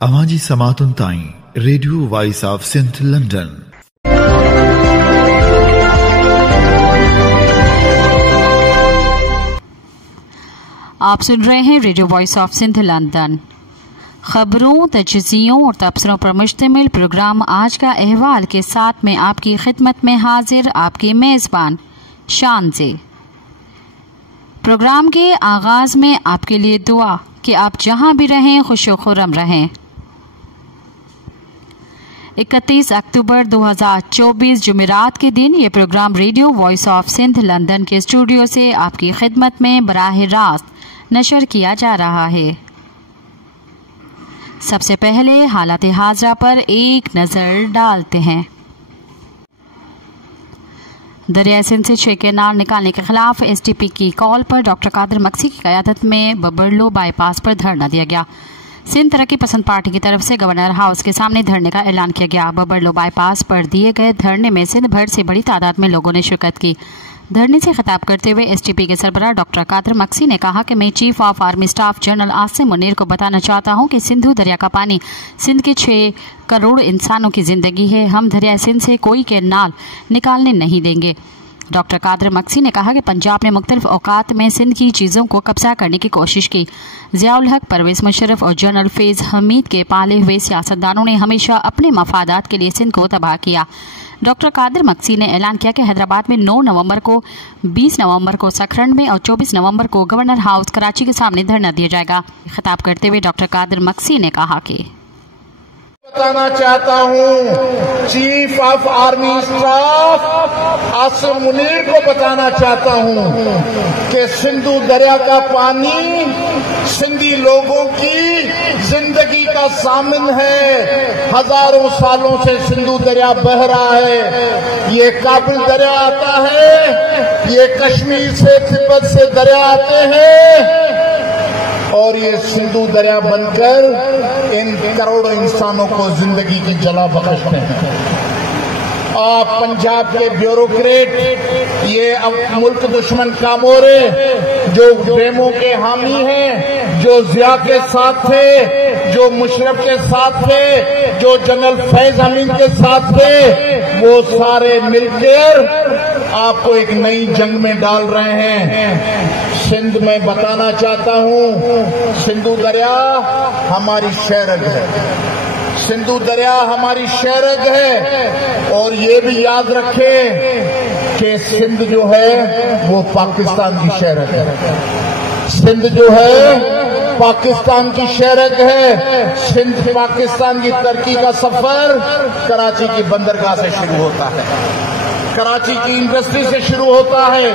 अवाजी समातुन ताई radio voice of Sindh London. आप सुन रहे हैं radio voice of Sindh London. खबरों, तजज़ियों और तबसरों पर मुश्तमिल प्रोग्राम आज का अहवाल के साथ में आपकी खिदमत में हाजिर आपके मेज़बान शान से। प्रोग्राम के आगाज में आपके लिए दुआ कि आप जहां भी रहें खुश व खुर्रम रहें। 31 अक्टूबर 2024 जुमेरात के दिन ये program radio voice of Sindh London के स्टूडियो से आपकी खिदमत में बराह रास्त नशर किया जा रहा है। सबसे पहले हालात हाजरा पर एक नजर डालते हैं। दरिया सिंध से 6 केनाल निकालने के खिलाफ एसटीपी की कॉल पर डॉक्टर कादिर मक्सी की क़यादत में बबरलो बाईपास पर धरना दिया गया। सिंध तरक्की पसंद पार्टी की तरफ से गवर्नर हाउस के सामने धरने का ऐलान किया गया। बबरलो बाईपास पर दिए गए धरने में सिंध भर से बड़ी तादाद में लोगों ने शिरकत की। धरने से खिताब करते हुए एसटीपी के सरबराह डॉक्टर कादिर मक्सी ने कहा कि मैं chief of army staff general Asim Munir को बताना चाहता हूं कि सिंधु दरिया का पानी सिंध के 6 करोड़ इंसानों की जिंदगी है। हम दरिया सिंध से कोई केनाल निकालने नहीं देंगे। डॉक्टर कादिर मक्सी ने कहा कि पंजाब ने मुख्तलिफ औकात में सिंध की चीज़ों को कब्जा करने की कोशिश की। ज़ियाउल हक, परवेज़ मुशर्रफ और जनरल फैज़ हमीद के पाले हुए सियासतदानों ने हमेशा अपने मफादात के लिए सिंध को तबाह किया। डॉक्टर कादिर मक्सी ने ऐलान किया कि हैदराबाद में 9 नवंबर को, 20 नवंबर को सखरंड में और 24 नवंबर को गवर्नर हाउस कराची के सामने धरना दिया जाएगा। खिताब करते हुए डॉक्टर कादिर मक्सी ने कहा कि बताना चाहता हूं, chief of army staff Asim Munir को बताना चाहता हूं कि सिंधु दरिया का पानी सिंधी लोगों की जिंदगी का सामिन है। हजारों सालों से सिंधु दरिया बह रहा है। ये काबिल दरिया आता है, ये कश्मीर से तिब्बत से दरिया आते हैं और ये सिंधु दरिया बनकर इन करोड़ों इंसानों को जिंदगी की जला बख्शते हैं। आप पंजाब के ब्यूरोक्रेट, ये अब मुल्क दुश्मन कामोरे जो प्रेमों के हामी हैं, जो जिया के साथ थे, जो मुशर्रफ के साथ थे, जो जनरल फैज हमीद के साथ थे, वो सारे मिलकर आपको एक नई जंग में डाल रहे हैं। सिंध में बताना चाहता हूं, सिंधु दरिया हमारी शहरग है। सिंधु दरिया हमारी शहरग है और ये भी याद रखें कि सिंध जो है वो पाकिस्तान की शहरग है। सिंध जो है पाकिस्तान की शहरग है। सिंध पाकिस्तान की तरक्की का सफर कराची की बंदरगाह से शुरू होता है, कराची की इंडस्ट्री से शुरू होता है,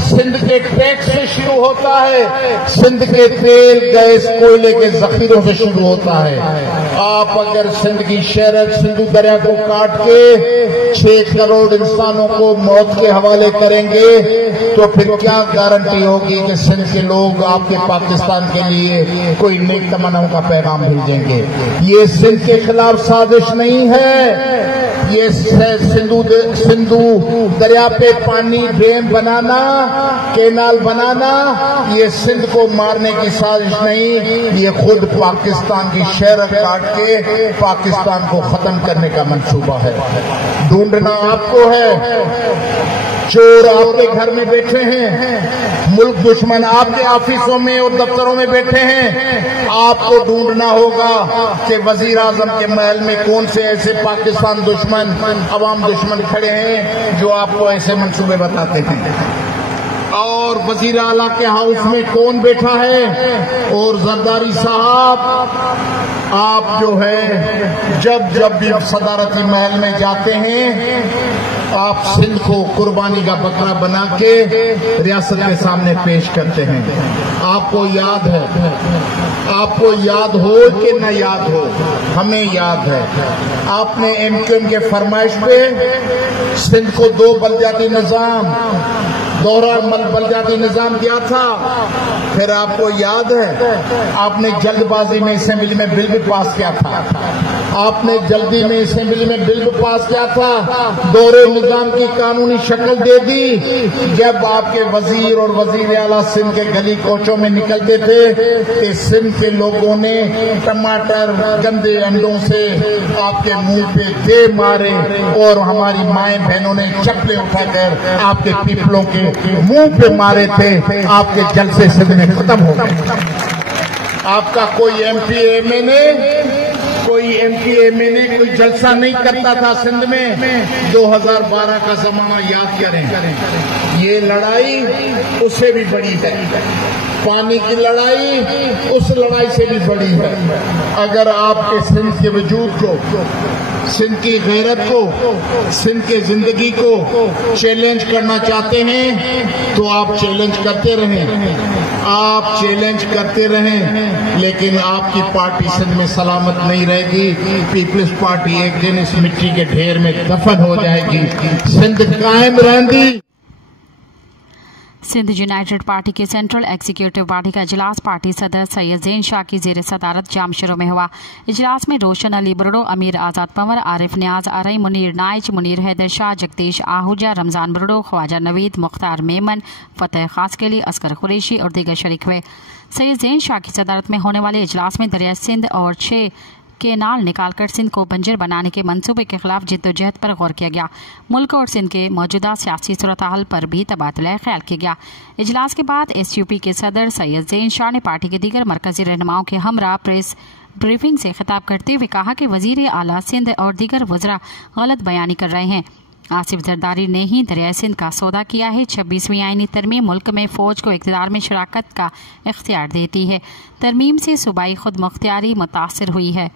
सिंध के टैक्स से शुरू होता है, सिंध के तेल, गैस, कोयले के जखीरों से शुरू होता है। आप अगर सिंध की शहरत सिंधु दरिया को काट के 6 करोड़ इंसानों को मौत के हवाले करेंगे तो फिर क्या गारंटी होगी कि सिंध के लोग आपके पाकिस्तान के लिए कोई नेक तमन्नाओं का पैगाम भेजेंगे। ये सिंध के खिलाफ साजिश नहीं है। ये सिंधु दरिया पे पानी डैम बनाना, केनाल बनाना, ये सिंध को मारने की साजिश नहीं, ये खुद पाकिस्तान की शहरत काट के पाकिस्तान को खत्म करने का मंसूबा है। ढूंढना आपको है। चोर आपके घर में बैठे हैं, मुल्क दुश्मन आपके ऑफिसों में और दफ्तरों में बैठे हैं। आपको ढूंढना होगा कि वजीर आजम के महल में कौन से ऐसे पाकिस्तान दुश्मन, अवाम दुश्मन खड़े हैं जो आपको ऐसे मंसूबे बताते हैं, और वजीर आला के हाउस में कौन बैठा है। और जरदारी साहब, आप जो है जब भी सदारती महल में जाते हैं, आप सिंध को कुर्बानी का बकरा बना के रियासत के सामने पेश करते हैं। आपको याद है, आपको याद हो कि न याद हो, हमें याद है, आपने MQM के फरमाइश पे सिंध को 2 बलदियाती निजाम दोहरा बलदियाती निजाम किया था। फिर आपको याद है आपने जल्दबाजी में असेंबली में बिल भी पास किया था, आपने जल्दी में असेंबली में बिल भी पास किया था, दोहरे निजाम की कानूनी शक्ल दे दी। जब आपके वजीर और वजीर आला सिंध के गली कोचों में निकलते थे तो सिंध के लोगों ने टमाटर गंदे अंडों से आपके मुंह पे दे मारे और हमारी माएं बहनों ने चप्पलें उठाकर आपके पीपलों के मुंह पे मारे थे। आपके जलसे सिंध में खत्म हो गए। आपका कोई एमपी एमएलए कोई जलसा नहीं करता था सिंध में। 2012 का जमाना याद करें। ये लड़ाई उससे भी बड़ी है, पानी की लड़ाई उस लड़ाई से भी बड़ी है। अगर आपके सिंध के वजूद को, सिंध की गैरत को, सिंध के जिंदगी को चैलेंज करना चाहते हैं तो आप चैलेंज करते रहें, आप चैलेंज करते रहें, लेकिन आपकी पार्टी सिंध में सलामत नहीं रहेगी। पीपल्स पार्टी एक दिन इस मिट्टी के ढेर में दफन हो जाएगी, सिंध कायम रहेगी। सिंध यूनाइटेड पार्टी के सेंट्रल एग्जीक्यूटिव बॉडी का इजलास पार्टी सदर सैयद ज़ैन शाह की जेर सदारत जामशरो में हुआ। इजलास में रोशन अली बरड़ो, अमीर आजाद पंवर, आरिफ न्याज आरई, मुनीर नाइच, मुनीर हैदर शाह, जगदीश आहूजा, रमजान बरड़ो, ख्वाजा नवीद, मुख्तार मेमन, फतेह खासकेली, असगर कुरैशी और दीगर शरीक हुए। सैयद ज़ैन शाह की सदारत में होने वाले इजलास में दरिया सिंध और 6 केनाल निकालकर सिंध को बंजर बनाने के मंसूबे के खिलाफ जिद्दोजहद पर गौर किया गया। मुल्क और सिंध के मौजूदा सियासी सूरत हाल पर भी तबादला ख्याल किया गया। इजलास के बाद SUP के सदर सैयद ज़ैन शाह ने पार्टी के दीगर मरकजी रहनुमाओं के हमरा प्रेस ब्रीफिंग से खिताब करते हुए कहा कि वजीर आला सिंध और दीगर वज़रा गलत बयानी कर रहे हैं। आसिफ जरदारी ने ही दरिया सिंध का सौदा किया है। 26वीं आईनी तरमीम मुल्क में फौज को इक़्तिदार में शराकत का इख्तियार देती है। तरमीम से सूबाई खुद मुख्तियारी मुतासर हुई है।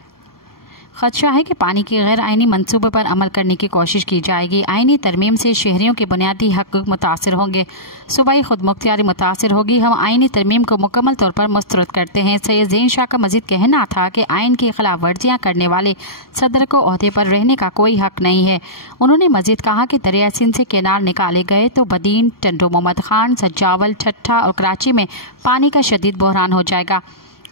खदशा है कि पानी के गैर आइनी मंसूबे पर अमल करने की कोशिश की जाएगी। आइनी तरमीम से शहरियों के बुनियादी हक मुतासर होंगे, सूबाई खुद मुख्तियारी मुतासर होगी। हम आइनी तरमीम को मुकम्मल तौर पर मुस्तरद करते हैं। सैयद ज़ैन शाह का मजीद कहना था कि आइन की खिलाफ वर्जियाँ करने वाले सदर को ओहदे पर रहने का कोई हक नहीं है। उन्होंने मजीद कहा कि दरिया सिंध से केनाल निकाले गए तो बदीन, टंडो मोहम्मद खान, सज्जावल, ठट्ठा और कराची में पानी का शदीद बहरान हो जाएगा।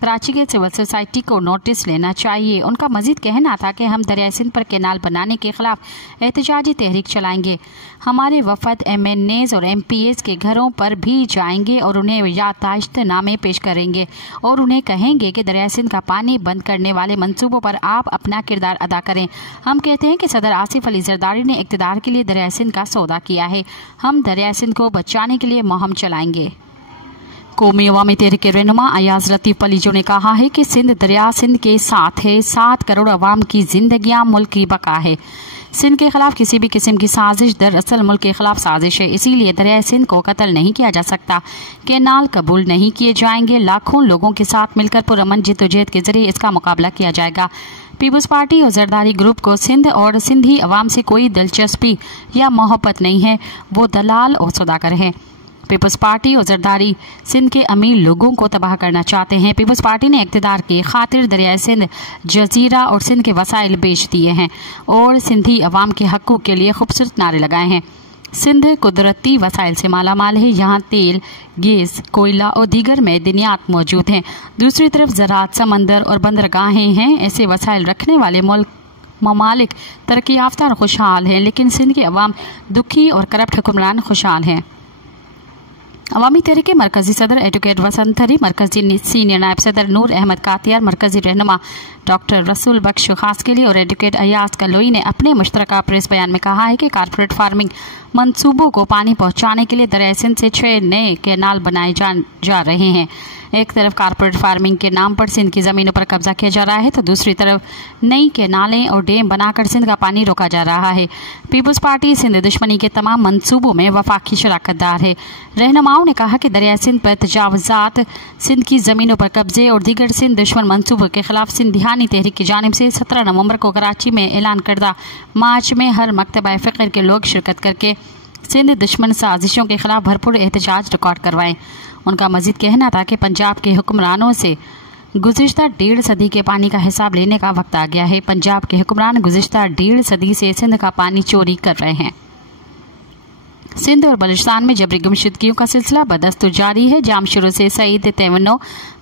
कराची के सिविल सोसाइटी को नोटिस लेना चाहिए। उनका मजीद कहना था कि हम दरिया सिंध पर केनाल बनाने के खिलाफ एहतजाजी तहरीक चलाएंगे। हमारे वफद MNAs और MPAs के घरों पर भी जाएंगे और उन्हें याददाश्तनामे पेश करेंगे और उन्हें कहेंगे कि दरिया सिंध का पानी बंद करने वाले मंसूबों पर आप अपना किरदार अदा करें। हम कहते हैं कि सदर आसिफ अली जरदारी ने इक़्तिदार के लिए दरिया सिंध का सौदा किया है। हम दरिया सिंध को बचाने के लिए मुहिम चलाएंगे। कौमी अवामी तहरीक के रहनुमा अयाज लतीफ़ पलीजो ने कहा है कि सिंध दरिया सिंध के साथ है। 7 करोड़ अवाम की जिंदगियां मुल्क की बका है। सिंध के खिलाफ किसी भी किस्म की साजिश दरअसल मुल्क के खिलाफ साजिश है, इसीलिए दरिया सिंध को कत्ल नहीं किया जा सकता। केनाल कबूल नहीं किए जाएंगे। लाखों लोगों के साथ मिलकर पुरअमन जिद्दोजहद के जरिए इसका मुकाबला किया जाएगा। पीपल्स पार्टी और जरदारी ग्रुप को सिंध और सिंधी अवाम से कोई दिलचस्पी या मोहब्बत नहीं है। वो दलाल और सौदागर हैं। पीपल्स पार्टी और जरदारी सिंध के अमीर लोगों को तबाह करना चाहते हैं। पीपल्स पार्टी ने इक़्तिदार की खातिर दरिया सिंध, जजीरा और सिंध के वसाइल बेच दिए हैं और सिंधी अवाम के हकूक़ के लिए खूबसूरत नारे लगाए हैं। सिंध कुदरती वसाइल से माला माल है। यहाँ तेल, गैस, कोयला और दीगर मैदनियात मौजूद हैं। दूसरी तरफ ज़राअत, समंदर और बंदरगाहें हैं। ऐसे वसाइल रखने वाले ममालिक तरक्की याफ्ता और खुशहाल हैं, लेकिन सिंध के अवाम दुखी और करप्ट हुक्मरान खुशहाल हैं। अवामी तहरीक के मरकजी सदर एडवोकेट वसंत हरी, मरकजी सीनियर नायब सदर नूर अहमद कातियार, मरकजी रहनुमा डॉक्टर रसूल बख्श खासकेली और एडवोकेट अयाज कलोई ने अपने मुश्तरका प्रेस बयान में कहा है कि कारपोरेट फार्मिंग मंसूबों को पानी पहुंचाने के लिए दरिया सिंध से 6 नए केनाल बनाए जा रहे हैं। एक तरफ कारपोरेट फार्मिंग के नाम पर सिंध की ज़मीनों पर कब्जा किया जा रहा है तो दूसरी तरफ नई केनालें और डैम बनाकर सिंध का पानी रोका जा रहा है। पीपल्स पार्टी सिंध दुश्मनी के तमाम मंसूबों में वफाकी शराकतदार है। रहनुमाओं ने कहा कि दरिया सिंध पर तजावुज़ात, सिंध की ज़मीनों पर कब्जे और दीगर सिंध दुश्मन मंसूबों के खिलाफ सिंधियानी तहरीक की जानिब से 17 नवंबर को कराची में ऐलान करदा मार्च में हर मकतबा फ़िक्र के लोग शिरकत करके सिंध दुश्मन साजिशों के खिलाफ भरपूर एहतजाज रिकॉर्ड करवाएं। उनका मजीद कहना था कि पंजाब के हुक्मरानों से गुज़िश्ता 1.5 सदी के पानी का हिसाब लेने का वक्त आ गया है। पंजाब के हुक्मरान गुज़िश्ता 1.5 सदी से सिंध का पानी चोरी कर रहे हैं। सिंध और बलूचिस्तान में जबरी गुमशुदगियों का सिलसिला बदस्तूर जारी है। जाम शुरू से सईद तेवनो,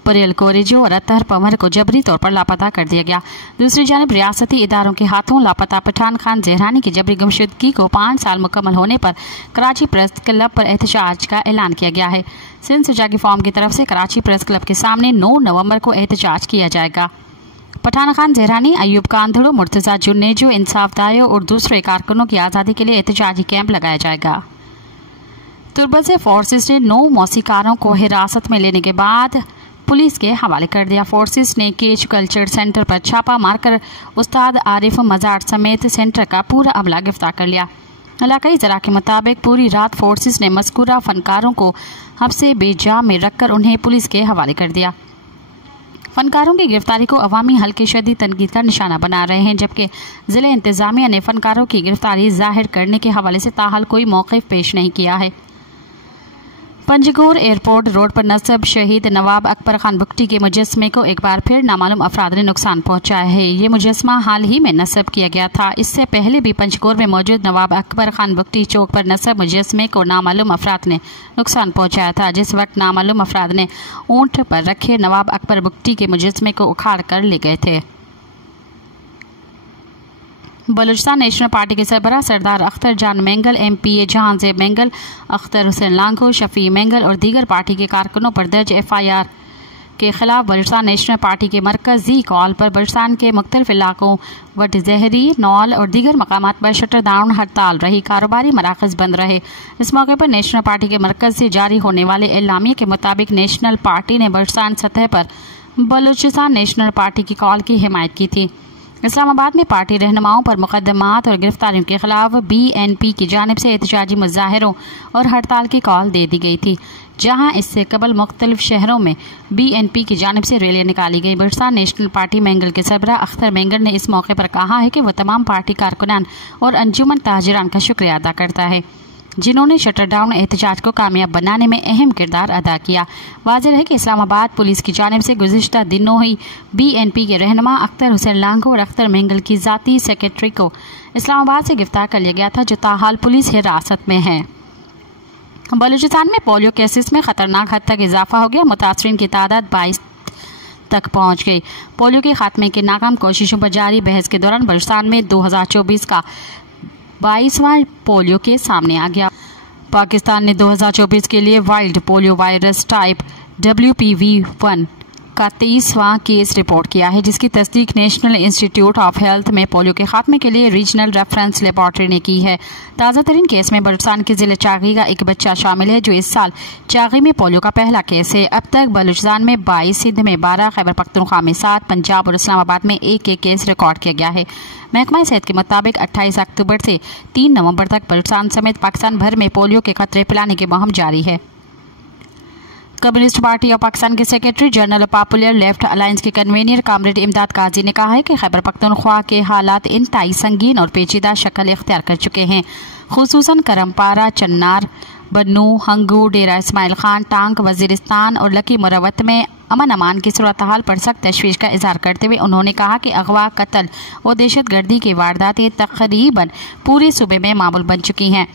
पुरियल कोरेजो और अतहर पमर को जबरी तौर पर लापता कर दिया गया। दूसरी जानब रियासती इदारों के हाथों लापता पठान खान जहरानी की जबरी गुमशुदगी को 5 साल मुकम्मल होने पर कराची प्रेस क्लब पर एहतजाज का ऐलान किया गया है। सिंध सुजागी फॉर्म की तरफ से कराची प्रेस क्लब के सामने 9 नवंबर को एहतजाज किया जाएगा। पठान खान जहरानी, अयूब कांधड़ो, मुर्तजा जुन्नेजो, इंसाफ दायो और दूसरे कारकुनों की आज़ादी के लिए एहतजाजी कैंप लगाया जाएगा। तुर्बत से फोर्सेस ने 9 मौसीकारों को हिरासत में लेने के बाद पुलिस के हवाले कर दिया। फोर्सेस ने केज कल्चर सेंटर पर छापा मारकर उस्ताद आरिफ मजार समेत सेंटर का पूरा अमला गिरफ्तार कर लिया। इलाकाई जरा के मुताबिक पूरी रात फोर्सेस ने मज़कूरा फनकारों को हब्से बेजा में रखकर उन्हें पुलिस के हवाले कर दिया। फनकारों की गिरफ्तारी को अवामी हल्के शदीद तनकीद का निशाना बना रहे हैं, जबकि जिला इंतजामिया ने फनकारों की गिरफ्तारी जाहिर करने के हवाले से ताहाल कोई मौक़िफ़ पेश नहीं किया है। पंजगोर एयरपोर्ट रोड पर नस्ब शहीद नवाब अकबर खान बुगटी के मुजस्मे को एक बार फिर नामालूम अफराद ने नुकसान पहुंचाया है। ये मुजस्मा हाल ही में नस्ब किया गया था। इससे पहले भी पंजगोर में मौजूद नवाब अकबर खान बुगटी चौक पर नस्ब मुजस्मे को नामालूम अफराद ने नुकसान पहुंचाया था। जिस वक्त नामालूम अफराद ने ऊंट पर रखे नवाब अकबर बुगटी के मुजस्मे को उखाड़ कर ले गए थे। बलूचिस्तान नेशनल पार्टी के सरबराह सरदार अख्तर जान मेंगल, MPA जहांजेब मेंगल, अख्तर हुसैन लांघो, शफी मेंगल और दीगर पार्टी के कारकुनों पर दर्ज FIR के खिलाफ बलूचिस्तान नेशनल पार्टी के मरकजी कॉल पर बलूचिस्तान के मुख्तलिफ इलाकों वट जहरी, नौल और दीगर मकामात पर शटर डाउन हड़ताल रही। कारोबारी मराकज़ बंद रहे। इस मौके पर नेशनल पार्टी के मरकज से जारी होने वाले एलामिया के मुताबिक नेशनल पार्टी ने बलूचिस्तान सतह पर बलूचिस्तान नेशनल पार्टी की कॉल की हिमायत की थी। इस्लामाबाद में पार्टी रहनुमाओं पर मुकदमात और गिरफ्तारियों के खिलाफ BNP की जानिब से एहतजाजी मुजाहिरों और हड़ताल की कॉल दे दी गई थी, जहां इससे कबल मुख्तलिफ शहरों में BNP की जानिब से रैलियां निकाली गई। बलूचिस्तान नेशनल पार्टी मेंगल के सरबराह अख्तर मेंगल ने इस मौके पर कहा है कि वह तमाम पार्टी कारकुनान और अंजुमन ताजिरान का शुक्रिया अदा करता है, जिन्होंने शटर डाउन एहतजाज को कामयाब बनाने में अहम किरदार अदा किया। वाज़ेह है कि इस्लामाबाद पुलिस की जानिब से गुज़िश्ता दिनों ही BNP के रहनुमा अख्तर हुसैन लांघो और अख्तर मेंगल की ज़ाती सेक्रेटरी को इस्लामाबाद से गिरफ्तार कर लिया गया था, जो ताहाल पुलिस हिरासत में है। बलूचिस्तान में पोलियो केसेस में खतरनाक हद तक इजाफा हो गया। मुतासरीन की तादाद 22 तक पहुंच गई। पोलियो के खात्मे की नाकाम कोशिशों पर जारी बहस के दौरान बलूचिस्तान में 2024 का 22वां पोलियो केस सामने आ गया। पाकिस्तान ने 2024 के लिए wild polio virus type WPV1 का 23वां केस रिपोर्ट किया है, जिसकी तस्दीक नेशनल इंस्टीट्यूट ऑफ हेल्थ में पोलियो के खात्मे के लिए रीजनल रेफरेंस लेबॉर्ट्री ने की है। ताज़ा तरीन केस में बलूचिस्तान के जिले चागी का एक बच्चा शामिल है, जो इस साल चागी में पोलियो का पहला केस है। अब तक बलूचिस्तान में 22, सिंध में 12, खैबर पख्तूनख्वा में 7, पंजाब और इस्लामाबाद में एक केस रिकॉर्ड किया गया है। महकमा सेहत के मुताबिक 28 अक्टूबर से 3 नवंबर तक बलूचिस्तान समेत पाकिस्तान भर में पोलियो के खतरे पिलाने की मुहिम जारी है। कम्युनिस्ट पार्टी ऑफ पाकिस्तान के secretary general popular left alliance के कन्वीनर कामरेड इमदाद काजी ने कहा है कि खैबर पख्तूनख्वा के हालात इंतहाई संगीन और पेचीदा शक्ल इख्तियार कर चुके हैं। खुसूसन करमपारा, चन्नार, बन्नू, हंगू, डेरा इस्माइल खान, टांग, वजीरिस्तान और लकी मुरवत में अमन अमान की सूरत हाल पर सख्त तशवीश का इजहार करते हुए उन्होंने कहा कि अगवा, कत्ल और दहशतगर्दी की वारदातें तकरीबन पूरे सूबे में मामूल बन चुकी हैं।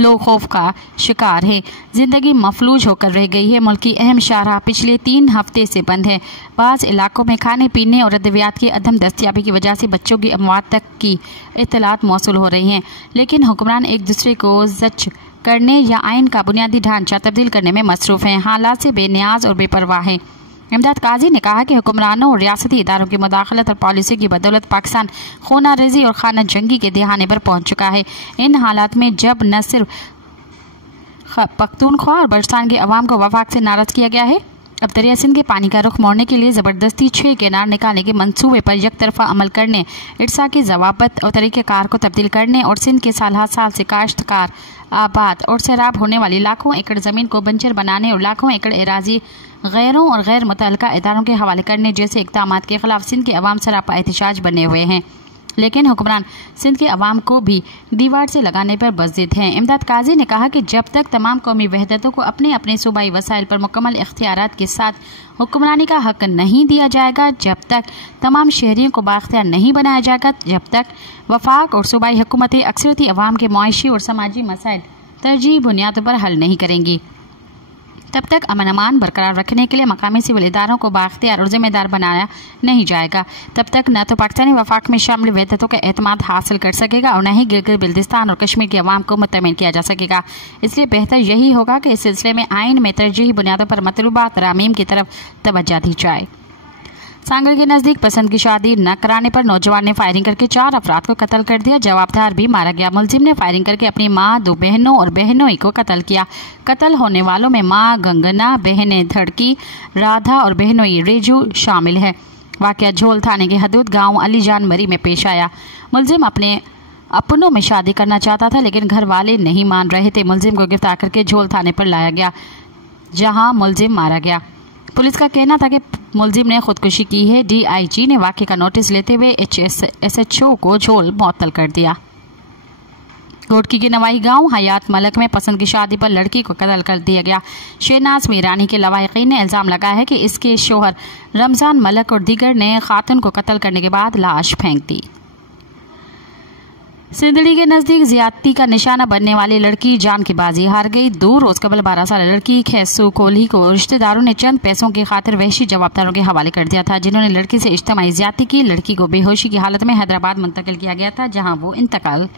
लोग खौफ का शिकार है। जिंदगी मफलूज होकर रह गई है। मुल्क की अहम शाहराह पिछले 3 हफ्ते से बंद है। बाज़ इलाकों में खाने पीने और अद्वियात की अदम दस्तियाबी की वजह से बच्चों की अमवात तक की इत्तलात मौसूल हो रही हैं, लेकिन हुक्मरान एक दूसरे को जच करने या आइन का बुनियादी ढांचा तब्दील करने में मसरूफ हैं। हालात से बेनियाज और बेपरवाह हैं। इमदाद काजी ने कहा कि हुक्मरानों और रियासती इदारों की मुदाखलत और पॉलिसी की बदौलत पाकिस्तान खूना रेजी और खाना जंगी के दहाने पर पहुंच चुका है। इन हालात में जब न सिर्फ पख्तूनख्वा और बलूचिस्तान के अवाम को वफाक से नाराज किया गया है, अब दरिया सिंध के पानी का रुख मोड़ने के लिए ज़बरदस्ती 6 केनार निकालने के मंसूबे पर एक तरफा अमल करने, इर्सा के ज़वाबत और तरीक़ेकार को तब्दील करने और सिंध के साल साल से काश्तकार, आबाद और सैराब होने वाली लाखों एकड़ ज़मीन को बंजर बनाने और लाखों एकड़ एराजी गैरों और गैर मुतल्लिका इदारों के हवाले करने जैसे इक़दामात के खिलाफ सिंध के अवाम सरापा एहतजाज बने हुए हैं, लेकिन हुक्मरान सिंध के अवाम को भी दीवार से लगाने पर बज़िद हैं। इमदाद काजी ने कहा कि जब तक तमाम कौमी वहदतों को अपने अपने सूबाई वसाइल पर मुकम्मल इख्तियारात के साथ हुक्मरानी का हक नहीं दिया जाएगा, जब तक तमाम शहरियों को बाख्तियार नहीं बनाया जाएगा, जब तक वफाक और सूबाई हुकूमतें अक्सरती अवाम के मुआशी और समाजी मसाइल तरजीही बुनियादों पर हल नहीं करेंगी। तब तक अमन अमान बरकरार रखने के लिए मकामी सिविल इदारों को बाख्तियार और जिम्मेदार बनाया नहीं जाएगा। तब तक न तो पाकिस्तानी वफाक में शामिल वहदतों का एतमाद हासिल कर सकेगा और न ही गिलगित बिल्तिस्तान और कश्मीर की अवाम को मुतमिन किया जा सकेगा। इसलिए बेहतर यही होगा कि इस सिलसिले में आइन में तरजीही बुनियादों पर मतलूबा तरामीम की तरफ तवज्जो दी जाए। सांगल के नजदीक पसंद की शादी न कराने पर नौजवान ने फायरिंग करके 4 अफराद को कत्ल कर दिया। जवाबदार भी मारा गया। मुलजिम ने फायरिंग करके अपनी मां, 2 बहनों और बहनोई को कत्ल किया। कत्ल होने वालों में मां गंगना, बहनें धड़की, राधा और बहनोई रेजू शामिल है। वाकया झोल थाने के हदूद गांव अलीजान मरी में पेश आया। मुलजिम अपनों में शादी करना चाहता था, लेकिन घर वाले नहीं मान रहे थे। मुलजिम को गिरफ्तार करके झोल थाने पर लाया गया, जहां मुलजिम मारा गया। पुलिस का कहना था कि मुलजिम ने खुदकुशी की है। DIG ने वाकये का नोटिस लेते हुए SHO को झोल मुअत्तल कर दिया। घोटकी के नवाही गांव हयात मलक में पसंद की शादी पर लड़की को कत्ल कर दिया गया। शहनाज मीरानी के लवाहिकीन ने इल्जाम लगाया है कि इसके शोहर रमजान मलक और दीगर ने खातून को कत्ल करने के बाद लाश फेंक दी। सिंदड़ी के नजदीक ज्यादती का निशाना बनने वाली लड़की जान की बाजी हार गई। 2 रोज कबल 12 साल लड़की खैसू कोहली को रिश्तेदारों ने चंद पैसों की खातिर वहशी जवाबदारों के हवाले कर दिया था, जिन्होंने लड़की से इज्तिमाई ज्यादती की। लड़की को बेहोशी की हालत में हैदराबाद मुंतकिल किया गया था, जहां वो इंतकाल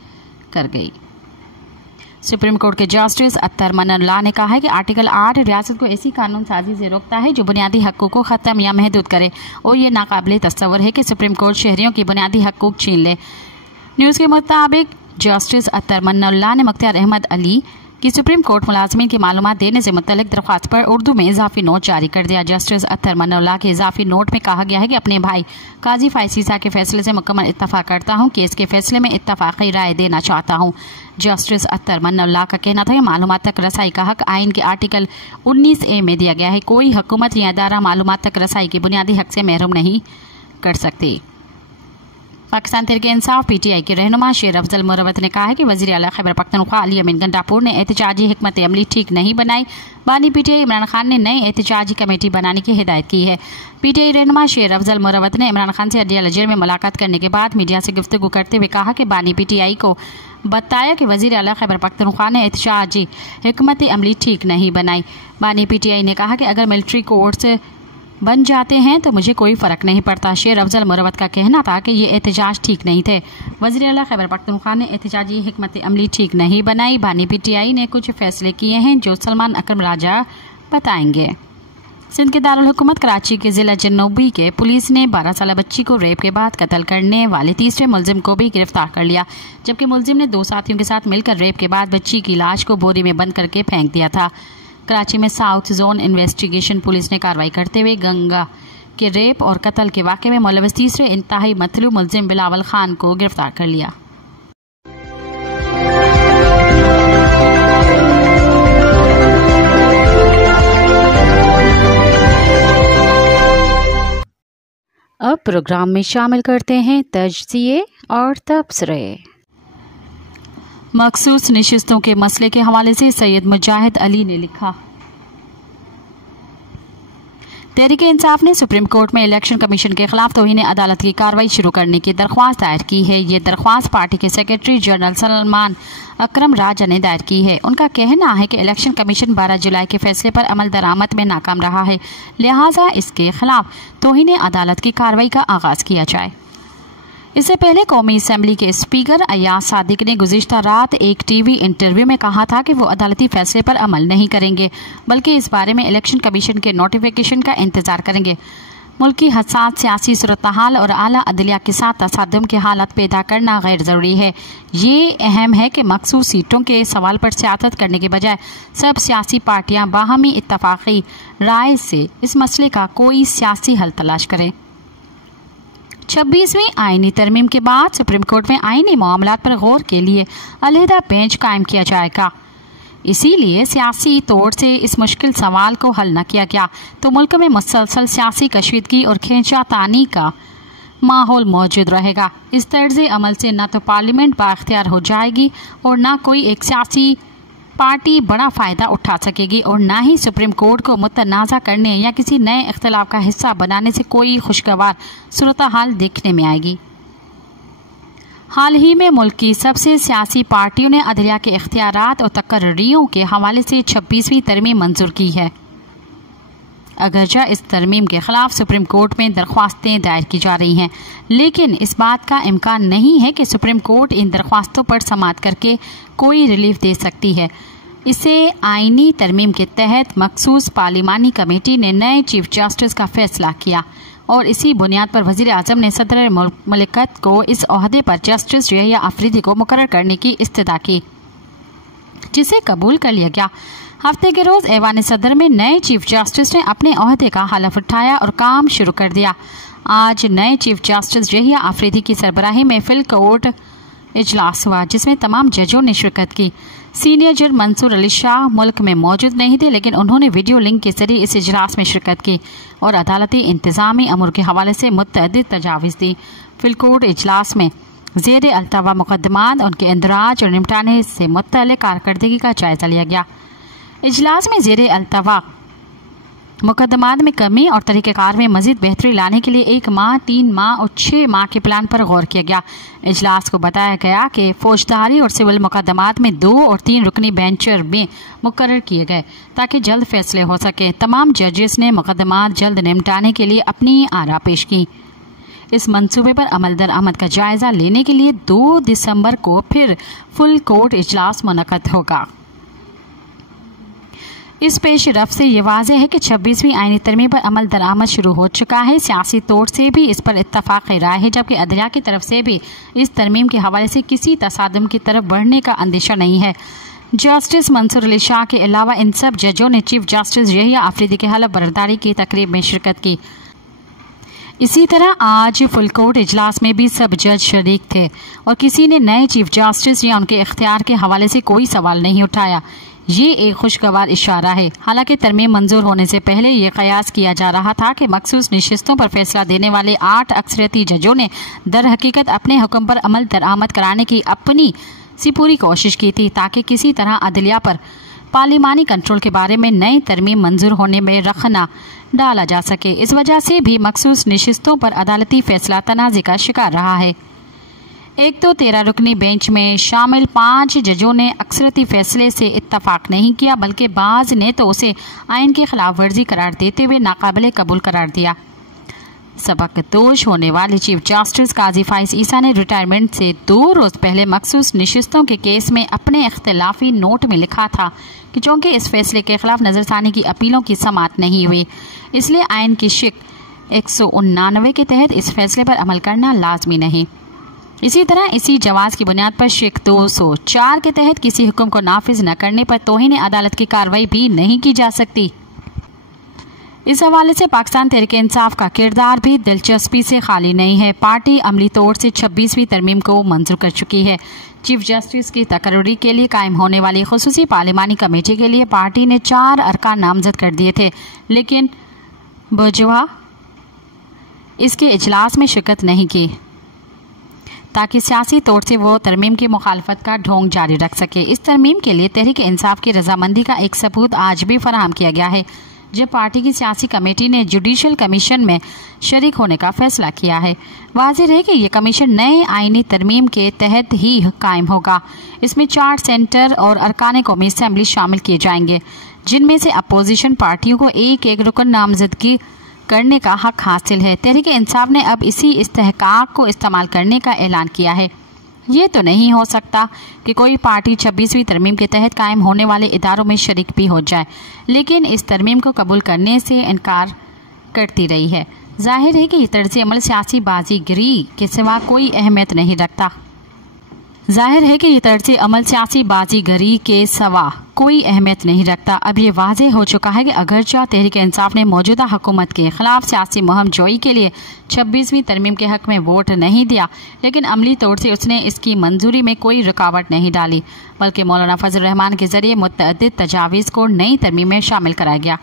कर गई। सुप्रीम कोर्ट के जस्टिस अत्तर मनल्ला ने कहा है कि आर्टिकल 8 रियासत को ऐसी कानून साजी से रोकता है जो बुनियादी हकूक को खत्म या महदूद करे, और ये नाकाबिले तस्वर है कि सुप्रीम कोर्ट शहरियों की बुनियादी हकूक छीन ले। न्यूज के मुताबिक जस्टिस अत्तर मनल्ला ने मुख्तार अहमद अली की सुप्रीम कोर्ट मुलाजमीन की मालूमात देने से मुतल्लिक दरख्वास्त पर उर्दू में इजाफी नोट जारी कर दिया। जस्टिस अत्तर मनल्ला के इजाफी नोट में कहा गया है कि अपने भाई काजी फायसीसा के फैसले से मुकम्मल इत्तफाक करता हूं, केस के फैसले में इत्तफाकी राय देना चाहता हूं। जस्टिस अत्तर मनल्ला का कहना था कि मालूमात तक रसाई का हक आइन के आर्टिकल 19A में दिया गया है। कोई हुकूमत या अदारा मालूमात तक रसाई के बुनियादी हक से महरूम नहीं कर सकती। पाकिस्तान तहरीक इंसाफ PTI के रहनुमा शेर अफजल मुरवत ने कहा है कि वज़ीर आला खैबर पख्तूनख्वा अली अमीन गंडापुर ने एहतजाजी हिकमत अमली ठीक नहीं बनाई। बानी PTI इमरान खान ने नई एहतजाजी कमेटी बनाने की हिदायत की है। PTI रहनुमा शेर अफजल मुरवत ने इमरान खान से अडियाला जेल में मुलाकात करने के बाद मीडिया से गुफ्तगू करते हुए कहा कि बानी PTI को बताया कि वज़ीर आला खैबर पख्तूनख्वा ने एहतजाजी हिकमत अमली ठीक नहीं बनाई। बानी PTI ने कहा कि अगर मिलिट्री कोर्ट्स बन जाते हैं तो मुझे कोई फर्क नहीं पड़ता। शेर अफजल मुरवत का कहना था कि ये एहतजाज ठीक नहीं थे। वज़ीर आला खैबर पख्तूनख्वा ने एहतजाजी हिकमत अमली ठीक नहीं बनाई। बानी PTI ने कुछ फैसले किए हैं जो सलमान अकरम राजा बताएंगे। सिंध के दारुल हुकूमत कराची के जिला जनूबी के पुलिस ने 12 साल बच्ची को रेप के बाद कत्ल करने वाले तीसरे मुलजिम को भी गिरफ्तार कर लिया, जबकि मुलजिम ने 2 साथियों के साथ मिलकर रेप के बाद बच्ची की लाश को बोरी में बंद करके फेंक दिया था। कराची में साउथ जोन इन्वेस्टिगेशन पुलिस ने कार्रवाई करते हुए गंगा के रेप और कत्ल के वाक़े में मुलविस तीसरे इंतहाई मतलूब मुलजिम बिलावल खान को गिरफ्तार कर लिया। अब प्रोग्राम में शामिल करते हैं तज्ज़िये और तबसरे। मखसूस नशिस्तों के मसले के हवाले से सैयद मुजाहिद अली ने लिखा, तहरीक इंसाफ ने सुप्रीम कोर्ट में इलेक्शन कमीशन के खिलाफ तौहीन अदालत की कार्रवाई शुरू करने की दरख्वास्त दायर की है। ये दरख्वास्त पार्टी के सेक्रेटरी जनरल सलमान अकरम राजा ने दायर की है। उनका कहना है कि इलेक्शन कमीशन 12 जुलाई के फैसले पर अमल दरामद में नाकाम रहा है, लिहाजा इसके खिलाफ तौहीन अदालत की कार्रवाई का आगाज किया जाए। इससे पहले कौमी असम्बली के स्पीकर अयाज सादिक ने गुज़िश्ता रात एक टीवी इंटरव्यू में कहा था कि वो अदालती फैसले पर अमल नहीं करेंगे, बल्कि इस बारे में इलेक्शन कमीशन के नोटिफिकेशन का इंतजार करेंगे। मुल्क की हसास सियासी सूरत-हाल और आला अदलिया के साथ तसादुम की हालत पैदा करना गैर ज़रूरी है। ये अहम है कि मखसूस सीटों के सवाल पर सियासत करने के बजाय सब सियासी पार्टियां बाहमी इत्तफाक़ी राय से इस मसले का कोई सियासी हल तलाश करें। 26वीं आईनी तरमीम के बाद सुप्रीम कोर्ट में आईनी मामलात पर गौर के लिए अलहदा बेंच कायम किया जाएगा। इसीलिए सियासी तौर से इस मुश्किल सवाल को हल न किया गया तो मुल्क में मुसलसल सियासी कशीदगी और खींचातानी का माहौल मौजूद रहेगा। इस तर्ज अमल से न तो पार्लियामेंट बाख्तियार हो जाएगी और न कोई एक सियासी पार्टी बड़ा फ़ायदा उठा सकेगी और न ही सुप्रीम कोर्ट को मुतनाज़ा करने या किसी नए इख्तिलाफ का हिस्सा बनाने से कोई खुशगवार सूरत हाल देखने में आएगी। हाल ही में मुल्क की सबसे सियासी पार्टियों ने अदलिया के इख्तियारात और तकर्रियों के हवाले से 26वीं तरमीम मंजूर की है। अगरचा इस तरमीम के खिलाफ सुप्रीम कोर्ट में दरख्वास्तें दायर की जा रही हैं, लेकिन इस बात का इम्कान नहीं है कि सुप्रीम कोर्ट इन दरख्वास्तों पर समाअत करके कोई रिलीफ दे सकती है। इसे आईनी तरमीम के तहत मखसूस पार्लिमानी कमेटी ने नए चीफ जस्टिस का फैसला किया और इसी बुनियाद पर वजीर आजम ने सदर मुल्कत को इस ओहदे पर जस्टिस यहिया आफरीदी को मुकर्रर करने की इस्तदा की, जिसे कबूल कर लिया गया। हफ्ते के रोज ऐवान सदर में नए चीफ जस्टिस ने अपने ओहदे का हलफ उठाया और काम शुरू कर दिया। आज नए चीफ जस्टिस यहिया आफरीदी की सरबराही में फिल कोर्ट इजलास हुआ, जिसमें तमाम जजों ने शिरकत की। सीनियर जज मंसूर अली शाह मुल्क में मौजूद नहीं थे, लेकिन उन्होंने वीडियो लिंक के जरिए इस इजलास में शिरकत की और अदालती इंतजामी अमूर के हवाले से मुतअद्दिद तजावीज़ दी। फिल कोर्ट इजलास में ज़ेर अल्तवा मुकदमात, उनके इंदराज और निपटाने से मुतल्लिक़ कारकर्दगी का जायजा लिया गया। इजलास में ज़ेर अल्तवा मुकदमात में कमी और तरीक़ेकार में मज़ीद बेहतरी लाने के लिए 1 माह, 3 माह और 6 माह के प्लान पर गौर किया गया। इजलास को बताया गया कि फौजदारी और सिविल मुकदमात में 2 और 3 रुकनी बेंचर में मुकर्रर किए गए ताकि जल्द फैसले हो सके। तमाम जजेस ने मुकदमात जल्द निपटाने के लिए अपनी आरा पेश की। इस मंसूबे पर अमल दरामद का जायजा लेने के लिए 2 दिसंबर को फिर फुल कोर्ट इजलास मुनक़द होगा। इस पेश रफ्त से ये वाज़ेह है कि 26वीं आईनी तरमीम पर अमल दरामद शुरू हो चुका है। सियासी तौर से भी इस पर इत्तफाक राय है, जबकि अदलिया की तरफ से भी इस तरमीम के हवाले से किसी तसादुम की तरफ बढ़ने का अंदेशा नहीं है। जस्टिस मंसूर अली शाह के अलावा इन सब जजों ने चीफ जस्टिस यहिया आफरीदी के हलफ बर्दारी की तकरीब में शिरकत की। इसी तरह आज फुल कोर्ट इजलास में भी सब जज शरीक थे और किसी ने नए चीफ जस्टिस या उनके इख्तियार के हवाले से कोई सवाल नहीं उठाया। ये एक खुशगवार इशारा है। हालांकि तरमीम मंजूर होने से पहले ये कयास किया जा रहा था कि मखसूस नशिस्तों पर फैसला देने वाले 8 अक्सरियती जजों ने दर हकीकत अपने हुक्म पर अमल दरामद कराने की अपनी सी पूरी कोशिश की थी, ताकि किसी तरह अदलिया पर पार्लिमानी कंट्रोल के बारे में नई तरमीम मंजूर होने में रख न डाला जा सके। इस वजह से भी मखसूस नशिस्तों पर अदालती फैसला तनाज़े का शिकार रहा है। एक तो 13 रुकनी बेंच में शामिल 5 जजों ने अक्सरती फैसले से इत्तफाक नहीं किया, बल्कि बाज़ ने तो उसे आइन की खिलाफ वर्जी करार देते हुए नाकाबिले कबूल करार दिया। सबकदोश होने वाले चीफ जस्टिस काजी फाइज ईसा ने रिटायरमेंट से 2 रोज़ पहले मखसूस नशिस्तों के केस में अपने इख्तिलाफी नोट में लिखा था कि चूँकि इस फैसले के खिलाफ नजरसानी की अपीलों की समाअत नहीं हुई, इसलिए आइन की शिक 189 के तहत इस फैसले पर अमल करना लाजमी नहीं। इसी तरह इसी जवाज़ की बुनियाद पर शिक 204 के तहत किसी हुक्म को नाफिज न करने पर तौहीन अदालत की कार्रवाई भी नहीं की जा सकती। इस हवाले से पाकिस्तान तहरीक इंसाफ का किरदार भी दिलचस्पी से खाली नहीं है। पार्टी अमली तौर से 26वीं तरमीम को मंजूर कर चुकी है। चीफ जस्टिस की तकर्री के लिए कायम होने वाली खुसूसी पार्लिमानी कमेटी के लिए पार्टी ने 4 अरकान नामजद कर दिए थे, लेकिन बुर्जुआ इसके इजलास में शिरकत नहीं की ताकि सियासी तौर से वो तरमीम की मुखालफत का ढोंग जारी रख सके। इस तरमीम के लिए तहरीक इंसाफ की रजामंदी का एक सबूत आज भी फराहम किया गया है, जब पार्टी की सियासी कमेटी ने जुडिशल कमीशन में शरीक होने का फैसला किया है। वाज़ेह है कि ये कमीशन नए आईनी तरमीम के तहत ही कायम होगा। इसमें 4 सेंटर और अरकान कौमी असम्बली शामिल किए जाएंगे, जिनमें से अपोजिशन पार्टियों को एक रुकन नामजदगी करने का हक हासिल है। तहरीक इंसाफ ने अब इसी इस्तेहकाक को इस्तेमाल करने का ऐलान किया है। ये तो नहीं हो सकता कि कोई पार्टी 26वीं तरमीम के तहत कायम होने वाले इदारों में शरीक भी हो जाए, लेकिन इस तरमीम को कबूल करने से इनकार करती रही है। जाहिर है कि ये तर्ज अमल सियासी बाजीगरी के सिवा कोई अहमियत नहीं रखता। कोई अहमियत नहीं रखता। अब ये वाज़ेह हो चुका है कि अगरचा तहरीक इंसाफ ने मौजूदा हुकूमत के खिलाफ सियासी मुहिम जोई के लिए 26वीं तरमीम के हक में वोट नहीं दिया, लेकिन अमली तौर से उसने इसकी मंजूरी में कोई रुकावट नहीं डाली, बल्कि मौलाना फजल रहमान के जरिए मुतअद्दिद तजावीज़ को नई तरमीम में शामिल कराया गया।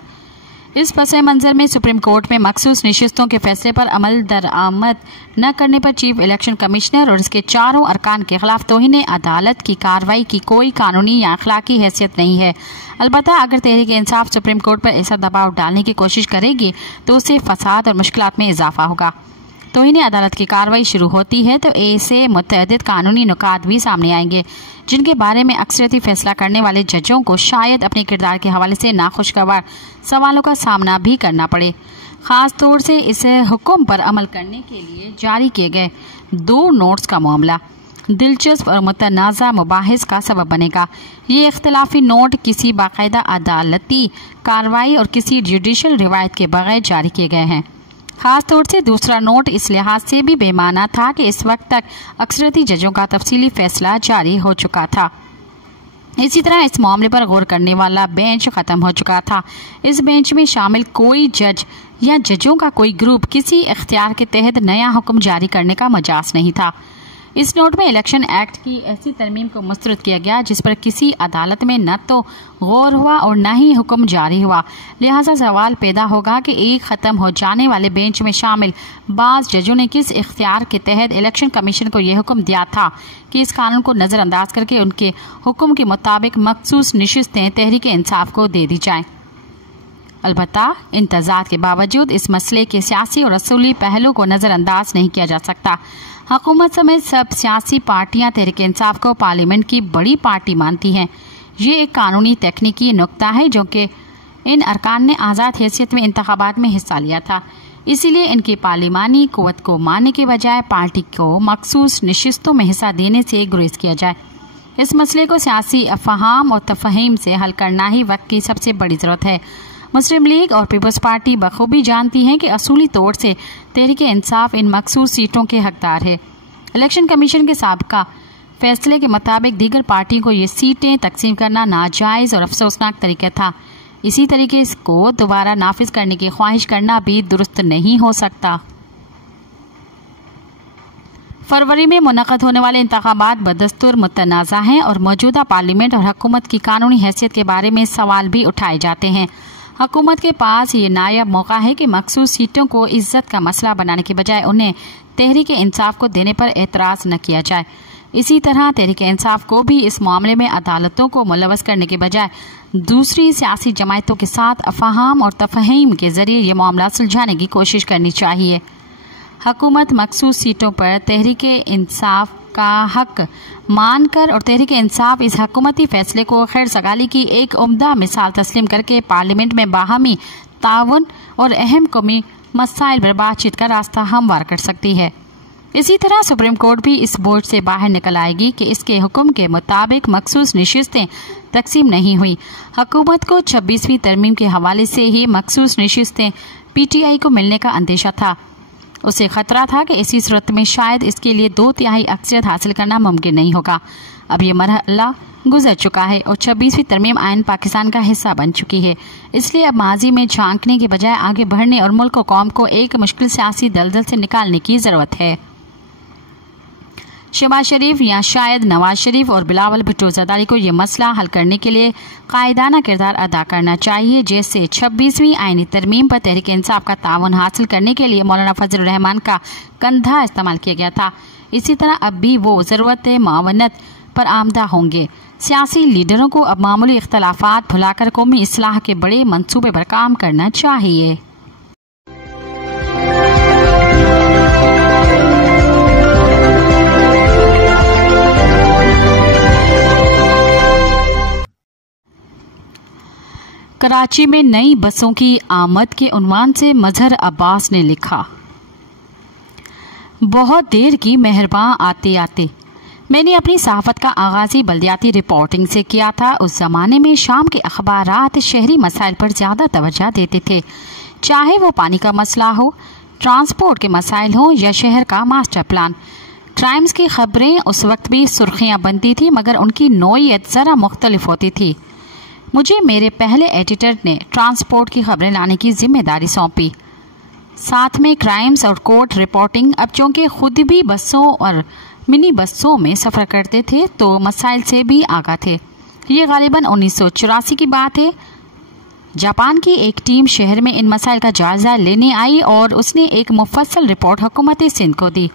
इस पस मंजर में सुप्रीम कोर्ट में मखसूस नशिस्तों के फैसले पर अमल दरामद न करने पर चीफ इलेक्शन कमिश्नर और इसके 4 अरकान के खिलाफ तौहीन अदालत की कार्रवाई की कोई कानूनी या अखलाकी हैसियत नहीं है। अलबत्ता अगर तहरीक इंसाफ सुप्रीम कोर्ट पर ऐसा दबाव डालने की कोशिश करेगी तो उससे फसाद और मुश्किलात में इजाफा होगा। तौहीन अदालत की कार्रवाई शुरू होती है तो ऐसे मुतअद्दिद कानूनी नुकात भी सामने आएंगे जिनके बारे में अक्सरियती फैसला करने वाले जजों को शायद अपने किरदार के हवाले से नाखुशगवार सवालों का सामना भी करना पड़े। खास तौर से इस हुक्म पर अमल करने के लिए जारी किए गए 2 नोट्स का मामला दिलचस्प और मुतनाज़ा मुबाहिस का सबब बनेगा। ये इख्तिलाफी नोट किसी बाकायदा अदालती कार्रवाई और किसी जुडिशल रिवायत के बगैर जारी किए गए हैं। खास तौर से दूसरा नोट इस लिहाज से भी बेमाना था कि इस वक्त तक अक्सरियती जजों का तफसीली फैसला जारी हो चुका था। इसी तरह इस मामले पर गौर करने वाला बेंच खत्म हो चुका था। इस बेंच में शामिल कोई जज या जजों का कोई ग्रुप किसी इख्तियार के तहत नया हुक्म जारी करने का मजाज नहीं था। इस नोट में इलेक्शन एक्ट की ऐसी तरमीम को मुस्तरद किया गया जिस पर किसी अदालत में न तो गौर हुआ और न ही हुक्म जारी हुआ। लिहाजा सवाल पैदा होगा कि एक ख़त्म हो जाने वाले बेंच में शामिल बाज़ जजों ने किस इख्तियार के तहत इलेक्शन कमीशन को यह हुक्म दिया था कि इस कानून को नज़रअंदाज करके उनके हुक्म के मुताबिक मखसूस नशिस्तें तहरीक इंसाफ को दे दी जाएं। अलबत्ता इन तज़ाद के बावजूद इस मसले के सियासी और असूली पहलू को नज़रअंदाज नहीं किया जा सकता। हुकूमत समेत सब सियासी पार्टियां तहरीक इंसाफ को पार्लियामेंट की बड़ी पार्टी मानती हैं। ये एक कानूनी तकनीकी नुक्ता है जो कि इन अरकान ने आज़ाद हैसियत में इंतखाबात में हिस्सा लिया था। इसीलिए इनकी पार्लिमानी क़ुव्वत को मानने के बजाय पार्टी को मखसूस नशिस्तों में हिस्सा देने से गुरेज किया जाए। इस मसले को सियासी अफहाम और तफहीम से हल करना ही वक्त की सबसे बड़ी ज़रूरत है। मुस्लिम लीग और पीपल्स पार्टी बखूबी जानती हैं कि असूली तौर से तहरीक इंसाफ इन मखसूस सीटों के हकदार है। इलेक्शन कमीशन के साबिका फैसले के मुताबिक दीगर पार्टियों को ये सीटें तकसीम करना नाजायज़ और अफसोसनाक तरीका था। इसी तरीके को दोबारा नाफिज करने की ख्वाहिश करना भी दुरुस्त नहीं हो सकता। फरवरी में मुनक़द होने वाले इंतखाबात बदस्तूर मुतनाज़ा हैं और मौजूदा पार्लियामेंट और हुकूमत की कानूनी हैसियत के बारे में सवाल भी उठाए जाते हैं। हुकूमत के पास ये नायाब मौका है कि मखसूस सीटों को इज्जत का मसला बनाने के बजाय उन्हें तहरीक इंसाफ को देने पर एतराज़ न किया जाए। इसी तरह तहरीक इंसाफ को भी इस मामले में अदालतों को मुलव्वस करने के बजाय दूसरी सियासी जमायतों के साथ अफहाम और तफहीम के जरिए ये मामला सुलझाने की कोशिश करनी चाहिए। हुकूमत मखसूस सीटों पर तहरीक इंसाफ का हक मानकर और तहरीक इंसाफ इस हुकूमती फैसले को खैर सगाली की एक उम्दा मिसाल तस्लीम करके पार्लियामेंट में बाहमी ताउन और अहम कौमी मसाइल पर बातचीत का रास्ता हमवार कर सकती है। इसी तरह सुप्रीम कोर्ट भी इस बोझ से बाहर निकल आएगी कि इसके हुक्म के मुताबिक मखसूस नशिस्तें तकसीम नहीं हुई। हुकूमत को 26वीं तरमीम के हवाले से ही मखसूस नशिस्तें PTI को मिलने का अंदेशा था। उसे खतरा था कि इसी सूरत में शायद इसके लिए 2/3 अक्सरियत हासिल करना मुमकिन नहीं होगा। अब ये मरहला गुजर चुका है और 26वीं तरमीम आइन पाकिस्तान का हिस्सा बन चुकी है। इसलिए अब माजी में झांकने के बजाय आगे बढ़ने और मुल्क और कौम को एक मुश्किल सियासी दलदल से निकालने की जरूरत है। शहबाज शरीफ या शायद नवाज शरीफ और बिलावल भुट्टो ज़रदारी को ये मसला हल करने के लिए कायदाना किरदार अदा करना चाहिए, जैसे 26वीं आईनी तरमीम पर तहरीक इंसाफ का ताउन हासिल करने के लिए मौलाना फजल रहमान का कंधा इस्तेमाल किया गया था। इसी तरह अब भी वो ज़रूरत मावनत पर आमदा होंगे। सियासी लीडरों को अब मामूली इख्तलाफात भुलाकर कौमी इस्लाह के बड़े मंसूबे पर काम करना चाहिए। कराची में नई बसों की आमद के उन्वान से मजहर अब्बास ने लिखा, बहुत देर की मेहरबान आते आते मैंने अपनी सहाफत का आगाज़ी बल्दियाती रिपोर्टिंग से किया था। उस ज़माने में शाम के अखबारात शहरी मसाइल पर ज़्यादा तवज्जो देते थे, चाहे वो पानी का मसला हो, ट्रांसपोर्ट के मसाइल हो या शहर का मास्टर प्लान। क्राइम्स की खबरें उस वक्त भी सुर्खियाँ बनती थी, मगर उनकी नौइयत ज़रा मुख्तलिफ होती थी। मुझे मेरे पहले एडिटर ने ट्रांसपोर्ट की खबरें लाने की जिम्मेदारी सौंपी, साथ में क्राइम्स और कोर्ट रिपोर्टिंग। अब चूँकि खुद भी बसों और मिनी बसों में सफ़र करते थे तो मसाइल से भी आगाह थे। ये गालिबन 1984 की बात है। जापान की एक टीम शहर में इन मसाइल का जायजा लेने आई और उसने एक मुफस्सल रिपोर्ट हुकूमत सिंध को दी।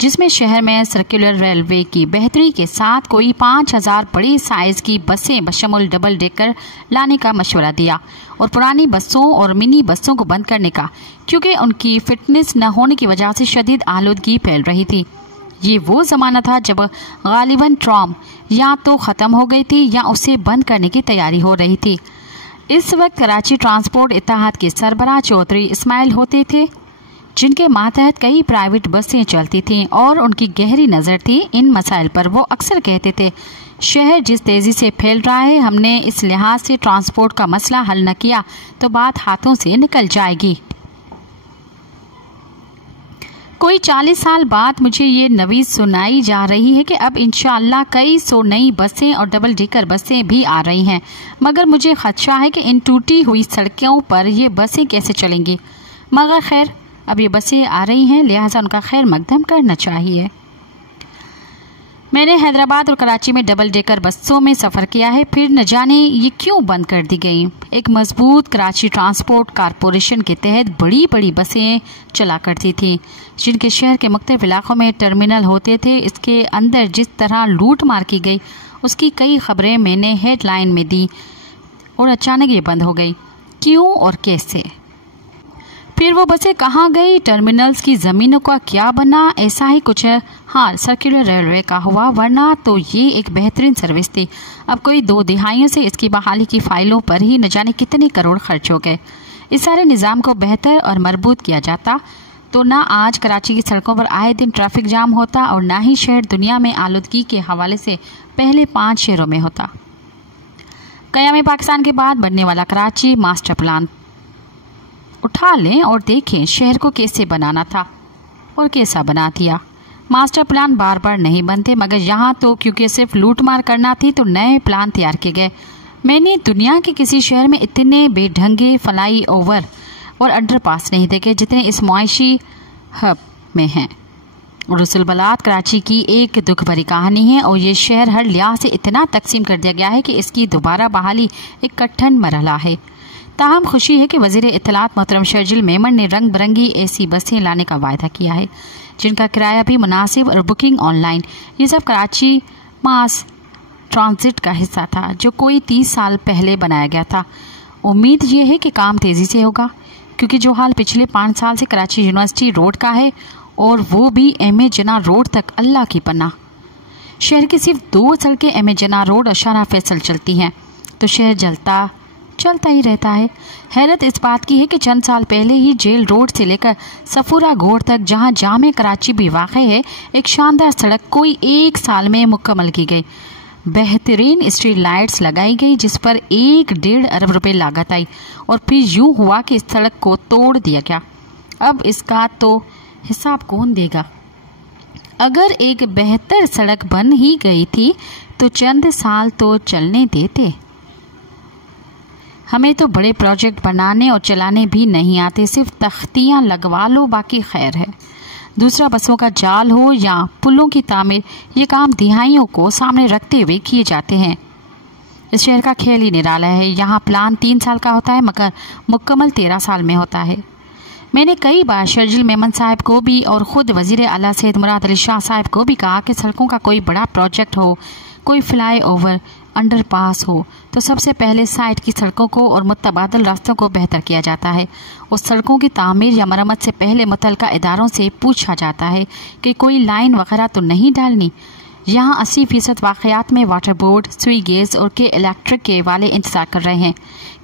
जिसमें शहर में सर्कुलर रेलवे की बेहतरी के साथ कोई 5000 बड़ी साइज की बसें बशमूल डबल डेकर लाने का मशवरा दिया और पुरानी बसों और मिनी बसों को बंद करने का, क्योंकि उनकी फिटनेस न होने की वजह से शदीद आलूदगी फैल रही थी। ये वो जमाना था जब गालिबन ट्राम या तो खत्म हो गई थी या उसे बंद करने की तैयारी हो रही थी। इस वक्त कराची ट्रांसपोर्ट इत्तेहाद के सरबराह चौधरी इस्माइल होते थे, जिनके मातहत कई प्राइवेट बसें चलती थीं और उनकी गहरी नज़र थी इन मसाइल पर। वो अक्सर कहते थे, शहर जिस तेज़ी से फैल रहा है, हमने इस लिहाज से ट्रांसपोर्ट का मसला हल न किया तो बात हाथों से निकल जाएगी। कोई 40 साल बाद मुझे ये नवीज़ सुनाई जा रही है कि अब इंशाअल्लाह कई सौ नई बसें और डबल डेकर बसें भी आ रही हैं, मगर मुझे खदशा है कि इन टूटी हुई सड़कों पर ये बसें कैसे चलेंगी। मगर खैर, अब ये बसें आ रही हैं, लिहाजा उनका खैर मकदम करना चाहिए। मैंने हैदराबाद और कराची में डबल डेकर बसों में सफ़र किया है, फिर न जाने ये क्यों बंद कर दी गई। एक मजबूत कराची ट्रांसपोर्ट कारपोरेशन के तहत बड़ी बड़ी बसें चला करती थीं, जिनके शहर के मुख्तलिफ इलाकों में टर्मिनल होते थे। इसके अंदर जिस तरह लूट मार की गई, उसकी कई खबरें मैंने हेडलाइन में दी और अचानक ये बंद हो गई। क्यों और कैसे? फिर वो बसें कहाँ गई? टर्मिनल्स की ज़मीनों का क्या बना? ऐसा ही कुछ हाल सर्कुलर रेलवे का हुआ, वरना तो ये एक बेहतरीन सर्विस थी। अब कोई 2 दिहाइयों से इसकी बहाली की फाइलों पर ही न जाने कितने करोड़ खर्च हो गए। इस सारे निज़ाम को बेहतर और मजबूत किया जाता तो ना आज कराची की सड़कों पर आए दिन ट्रैफिक जाम होता और ना ही शहर दुनिया में आलूदगी के हवाले से पहले 5 शहरों में होता। क़याम पाकिस्तान के बाद बनने वाला कराची मास्टर प्लान उठा लें और देखें शहर को कैसे बनाना था और कैसा बना दिया। मास्टर प्लान बार बार नहीं बनते, मगर यहाँ तो क्योंकि सिर्फ लूट मार करना थी तो नए प्लान तैयार किए गए। मैंने दुनिया के किसी शहर में इतने बेढंगे फ्लाई ओवर और अंडरपास नहीं देखे जितने इस मुआशी हब में हैं। रसूलबलात कराची की एक दुख भरी कहानी है और ये शहर हर लिहाज से इतना तकसीम कर दिया गया है कि इसकी दोबारा बहाली एक कठिन मरहला है। ताहम खुशी है कि वज़ीर इत्तलात मोहतरम शर्जिल मेमन ने रंग बिरंगी ऐसी बसें लाने का वायदा किया है, जिनका किराया भी मुनासिब और बुकिंग ऑनलाइन। ये सब कराची मास ट्रांजिट का हिस्सा था, जो कोई 30 साल पहले बनाया गया था। उम्मीद ये है कि काम तेज़ी से होगा, क्योंकि जो हाल पिछले 5 साल से कराची यूनिवर्सिटी रोड का है, और वो भी एम.ए. जिन्ना रोड तक, अल्लाह की पनाह। शहर की सिर्फ 2 सड़कें एम.ए. जिन्ना रोड और शाहरा फैसल चलती हैं, तो शहर चलता ही रहता है। हैरत इस बात की है कि चंद साल पहले ही जेल रोड से लेकर सफूरा गोड़ तक, जहां जामे कराची भी वाक़ है, एक शानदार सड़क कोई 1 साल में मुकम्मल की गई। बेहतरीन स्ट्रीट लाइट्स लगाई गई, जिस पर 1-1.5 अरब रुपए लागत आई, और फिर यूं हुआ कि इस सड़क को तोड़ दिया गया। अब इसका तो हिसाब कौन देगा? अगर एक बेहतर सड़क बन ही गई थी तो चंद साल तो चलने देते। हमें तो बड़े प्रोजेक्ट बनाने और चलाने भी नहीं आते, सिर्फ तख्तियां लगवा लो, बाकी खैर है। दूसरा, बसों का जाल हो या पुलों की तामीर, ये काम दिहाइयों को सामने रखते हुए किए जाते हैं। इस शहर का खेल ही निराला है। यहाँ प्लान 3 साल का होता है, मगर मुकम्मल 13 साल में होता है। मैंने कई बार शर्जिल मेमन साहब को भी और ख़ुद वज़ीर आला सैयद मुराद अली शाह साहब को भी कहा कि सड़कों का कोई बड़ा प्रोजेक्ट हो, कोई फ्लाई ओवर, अंडरपास हो, तो सबसे पहले साइड की सड़कों को और मुतबादल रास्तों को बेहतर किया जाता है। उस सड़कों की तामीर या मरम्मत से पहले मुतल्लिका इदारों से पूछा जाता है कि कोई लाइन वगैरह तो नहीं डालनी। यहाँ 80% वाक़यात में वाटर बोर्ड, स्वी गेज और के इलेक्ट्रिक के वाले इंतजार कर रहे हैं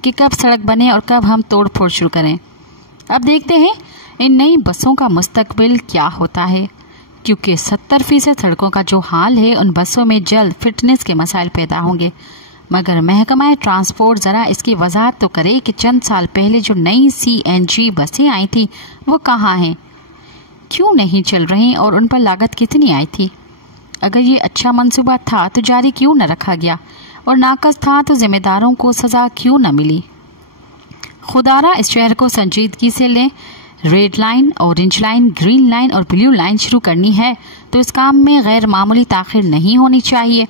कि कब सड़क बने और कब हम तोड़ फोड़ शुरू करें। अब देखते हैं इन नई बसों का मुस्तकबिल क्या होता है, क्योंकि 70% सड़कों का जो हाल है, उन बसों में जल्द फिटनेस के मसाइल पैदा होंगे। मगर महकमा ट्रांसपोर्ट ज़रा इसकी वजाहत तो करे कि चंद साल पहले जो नई CNG बसें आई थी वो कहाँ हैं, क्यों नहीं चल रही और उन पर लागत कितनी आई थी। अगर ये अच्छा मंसूबा था तो जारी क्यों न रखा गया, और नाकस था तो जिम्मेदारों को सज़ा क्यों न मिली। खुदारा इस शहर को संजीदगी से लें। Red line, orange line, green line और ब्लू लाइन शुरू करनी है तो इस काम में गैर मामूली ताख़ीर नहीं होनी चाहिए,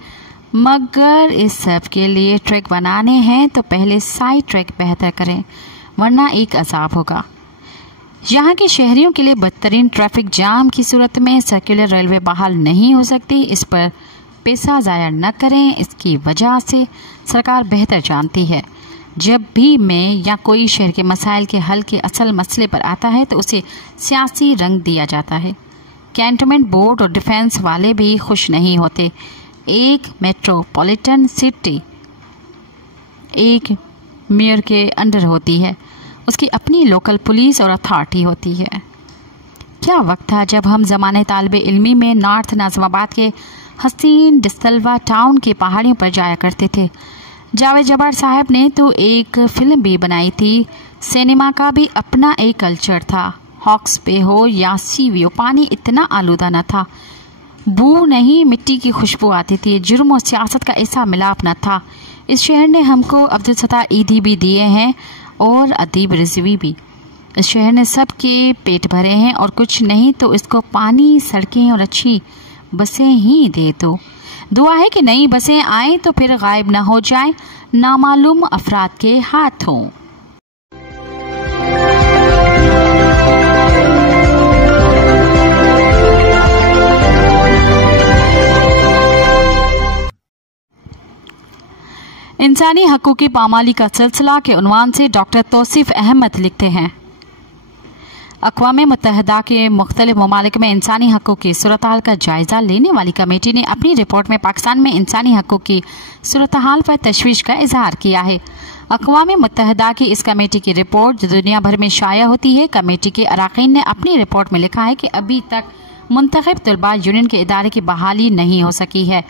मगर इस सब के लिए ट्रैक बनाने हैं तो पहले साइड ट्रैक बेहतर करें, वरना एक अजाब होगा। यहाँ के शहरियों के लिए बदतरीन ट्रैफिक जाम की सूरत में सर्कुलर रेलवे बहाल नहीं हो सकती। इस पर पैसा ज़ाया न करें, इसकी वजह से सरकार बेहतर जानती है। जब भी मैं या कोई शहर के मसाइल के हल के असल मसले पर आता है तो उसे सियासी रंग दिया जाता है। कैंटोनमेंट बोर्ड और डिफेंस वाले भी खुश नहीं होते। एक मेट्रोपॉलिटन सिटी एक मेयर के अंडर होती है, उसकी अपनी लोकल पुलिस और अथॉरिटी होती है। क्या वक्त था जब हम ज़माने तालिबे इल्मी में नॉर्थ नाज़िमाबाद के हसीन डिस्तलवा टाउन के पहाड़ियों पर जाया करते थे। जावेद जब्बार साहब ने तो एक फिल्म भी बनाई थी। सिनेमा का भी अपना एक कल्चर था। हॉक्स पे हो या सी व्यू, पानी इतना आलूदा न था, बू नहीं मिट्टी की खुशबू आती थी। जुर्म और सियासत का ऐसा मिलाप न था। इस शहर ने हमको अब्दुल सत्तार ईदी भी दिए हैं और अदीब रिजवी भी। इस शहर ने सबके पेट भरे हैं और कुछ नहीं तो इसको पानी, सड़कें और अच्छी बसें ही दे दो। दुआ है कि नई बसें आए तो फिर गायब न हो जाए नामालूम अफराद के हाथों। इंसानी हकूक़ की पामाली का सिलसिला के उन्वान से डॉक्टर तौसीफ अहमद लिखते हैं, अक़वाम मुत्तहिदा के मुख्तलिफ ममालिक में इंसानी हकूक़ की सूरत हाल का जायज़ा लेने वाली कमेटी ने अपनी रिपोर्ट में पाकिस्तान में इंसानी हकूक़ की सूरत हाल पर तशवीश का इजहार किया है। अक़वाम मुत्तहिदा की इस कमेटी की रिपोर्ट जो दुनिया भर में शाया होती है। कमेटी के अराकीन ने अपनी रिपोर्ट में लिखा है कि अभी तक मुंतखब तलबा यूनियन के इदारे की बहाली नहीं हो सकी है।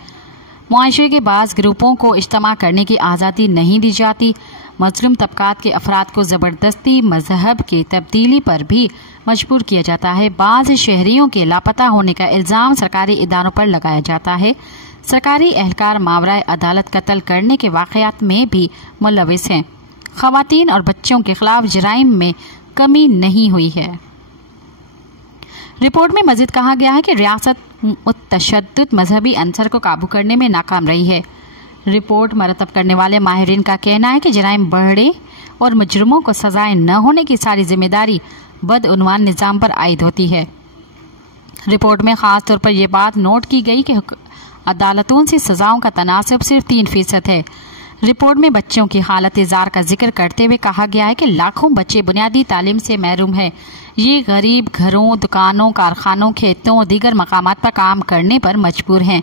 मुआशरे के बाज़ ग्रुपों को इज्तिमा करने की आज़ादी नहीं दी जाती। मजलूम तबकात के अफराद को ज़बरदस्ती मजहब की तब्दीली पर भी मजबूर किया जाता है। बाज़ शहरियों के लापता होने का इल्ज़ाम सरकारी इदारों पर लगाया जाता है। सरकारी एहलकार मावराए अदालत कत्ल करने के वाक़यात में भी मुलविस हैं। ख़वातीन और बच्चों के खिलाफ जराइम में कमी नहीं हुई है। रिपोर्ट में मज़ीद कहा गया है कि रियासत मुतशद्दिद मजहबी अंसर को काबू करने में नाकाम रही है। रिपोर्ट मरतब करने वाले माहिरीन का कहना है कि जराइम बढ़े और मुजरिमों को सजाएं न होने की सारी जिम्मेदारी बदउनवान निज़ाम पर आयद होती है। रिपोर्ट में ख़ास तौर पर यह बात नोट की गई कि अदालतों से सजाओं का तनासब सिर्फ 3% है। रिपोर्ट में बच्चों की हालत ज़ार का जिक्र करते हुए कहा गया है कि लाखों बच्चे बुनियादी तालीम से महरूम हैं। ये गरीब घरों, दुकानों, कारखानों, खेतों और दीगर मकामात पर काम करने पर मजबूर हैं।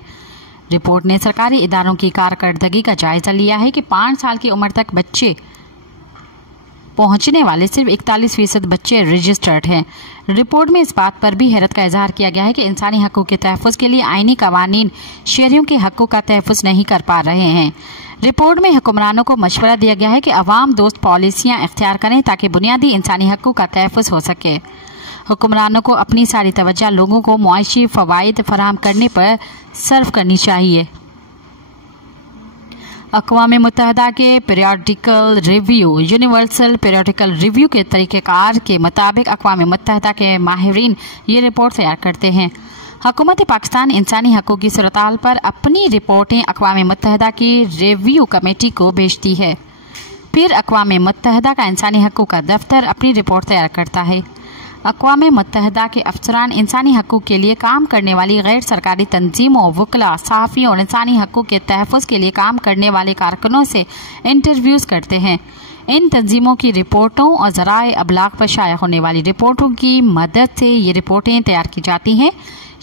रिपोर्ट ने सरकारी इदारों की कारकर्दगी का जायजा लिया है कि 5 साल की उम्र तक बच्चे पहुंचने वाले सिर्फ 41% बच्चे रजिस्टर्ड हैं। रिपोर्ट में इस बात पर भी हैरत का इजहार किया गया है कि इंसानी हकूक़ के तहफ़्फ़ुज़ के लिए आईनी कवानीन शहरियों के हकूक़ का तहफ़्फ़ुज़ नहीं कर पा रहे हैं। रिपोर्ट में हुक्मरानों को मशवरा दिया गया है कि अवाम दोस्त पॉलिसियाँ इख्तियार करें ताकि बुनियादी इंसानी हकूक़ का तहफ़्फ़ुज़ हो सके। हुक्मरानों को अपनी सारी तवज्जो लोगों को मुआशी फ़वाइद फराहम करने पर सर्व करनी चाहिए। अक़वाम मुत्तहिदा के periodical review universal periodical review के तरीक़ेकार के मुताबिक अक़वाम मुत्तहिदा के माहिरीन ये रिपोर्ट तैयार करते हैं। हुकूमत पाकिस्तान इंसानी हकूक़ की सूरत-हाल पर अपनी रिपोर्टें अक़वाम मुत्तहिदा की रिव्यू कमेटी को भेजती है। फिर अक़वाम मुत्तहिदा का इंसानी हकूक़ का दफ्तर अपनी रिपोर्ट तैयार करता है। अक़वाम मुत्तहिदा के अफसरान इंसानी हकूक़ के लिए काम करने वाली गैर सरकारी तंजीमों, वकला, सहाफ़ियों और इंसानी हकूक़ के तहफ़्फ़ुज़ के लिए काम करने वाले कारकुनों से इंटरव्यूज़ करते हैं। इन तंजीमों की रिपोर्टों और ज़राए अबलाग पर शाया होने वाली रिपोर्टों की मदद से ये रिपोर्टें तैयार की जाती हैं।